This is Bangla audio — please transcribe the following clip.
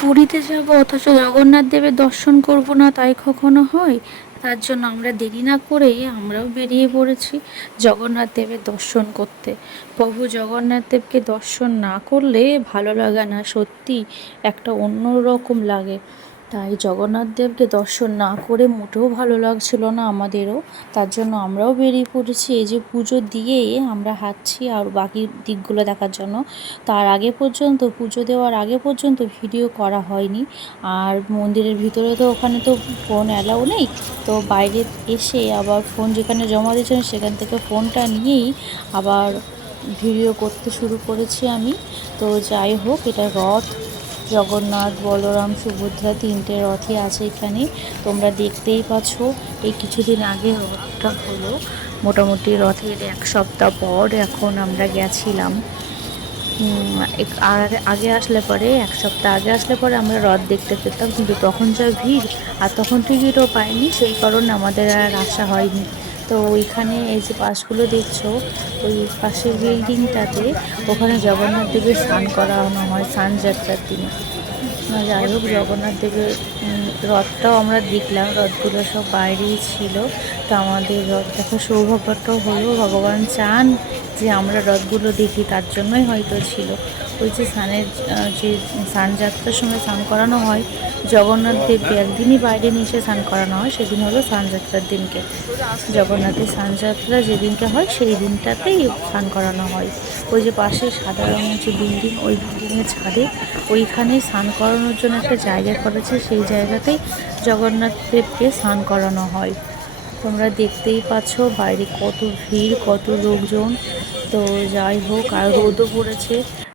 পুরীতে যাব অথচ জগন্নাথ দেবের দর্শন করব না, তাই কখনো হয়? তার জন্য আমরা দেরি না করে আমরাও বেরিয়ে পড়েছি জগন্নাথ দেবের দর্শন করতে। প্রভু জগন্নাথ দেবকে দর্শন না করলে ভালো লাগে না, সত্যি একটা অন্য রকম লাগে। তাই জগন্নাথ দেবকে দর্শন না করে মোটেও ভালো লাগছিল না আমাদেরও। তার জন্য আমরাও বেরিয়ে পড়েছি, এই যে পুজো দিয়ে আমরা হাঁটছি আর বাকি দিকগুলো দেখার জন্য। তার আগে পর্যন্ত, পুজো দেওয়ার আগে পর্যন্ত ভিডিও করা হয়নি। আর মন্দিরের ভিতরে তো, ওখানে তো ফোন অ্যালাউ নেই, তো বাইরে এসে আবার ফোন যেখানে জমা দিয়েছিলাম সেখান থেকে ফোনটা নিয়েই আবার ভিডিও করতে শুরু করেছি আমি। তো যাই হোক, এটা রথ, জগন্নাথ, বলরাম, সুভদ্রা তিনটে রথই আছে এখানে, তোমরা দেখতেই পাচ্ছ। এই কিছুদিন আগে রথটা হলো, মোটামুটি রথের 1 সপ্তাহ পর এখন আমরা গেছিলাম। আর আগে আসলে পরে, 1 সপ্তাহ আগে আসলে পরে আমরা রথ দেখতে পেতাম, কিন্তু তখন যা ভিড়, আর তখন টিকিটও পাইনি, সেই কারণে আমাদের আর আসা হয়নি। তো ওইখানে এই যে পাশগুলো দেখছো, ওই পাশের বিল্ডিংটাতে, ওখানে জগন্নাথ দেবের স্নান করানো হয় স্নানযাত্রার দিনে। যাই হোক, জগন্নাথ দেবের রথটাও আমরা দেখলাম, রথগুলো সব বাইরেই ছিল। তো আমাদের রথ দেখার সৌভাগ্যটাও হলো, ভগবান চান যে আমরা রথগুলো দেখি, তার জন্যই হয়তো ছিল। ওই যে স্নানের যে স্নানযাত্রার সময় স্নান করানো হয় জগন্নাথ দেবকে, একদিনই বাইরে নিয়ে এসে স্নান করানো হয়, সেদিন হলো স্নানযাত্রার দিনকে। জগন্নাথের স্নানযাত্রা যেদিনকে হয় সেই দিনটাতেই স্নান করানো হয়। ওই যে পাশে সাদা রঙের যে বিল্ডিং, ওই বিল্ডিংয়ের ছাদে ওইখানে স্নান করানোর জন্য একটা জায়গা করেছে, সেই জায়গাতেই জগন্নাথ দেবকে স্নান করানো হয়। তোমরা দেখতেই পাচ্ছ বাইরে কত ভিড়, কত লোকজন। তো যাই হোক, আর রোদও পড়েছে।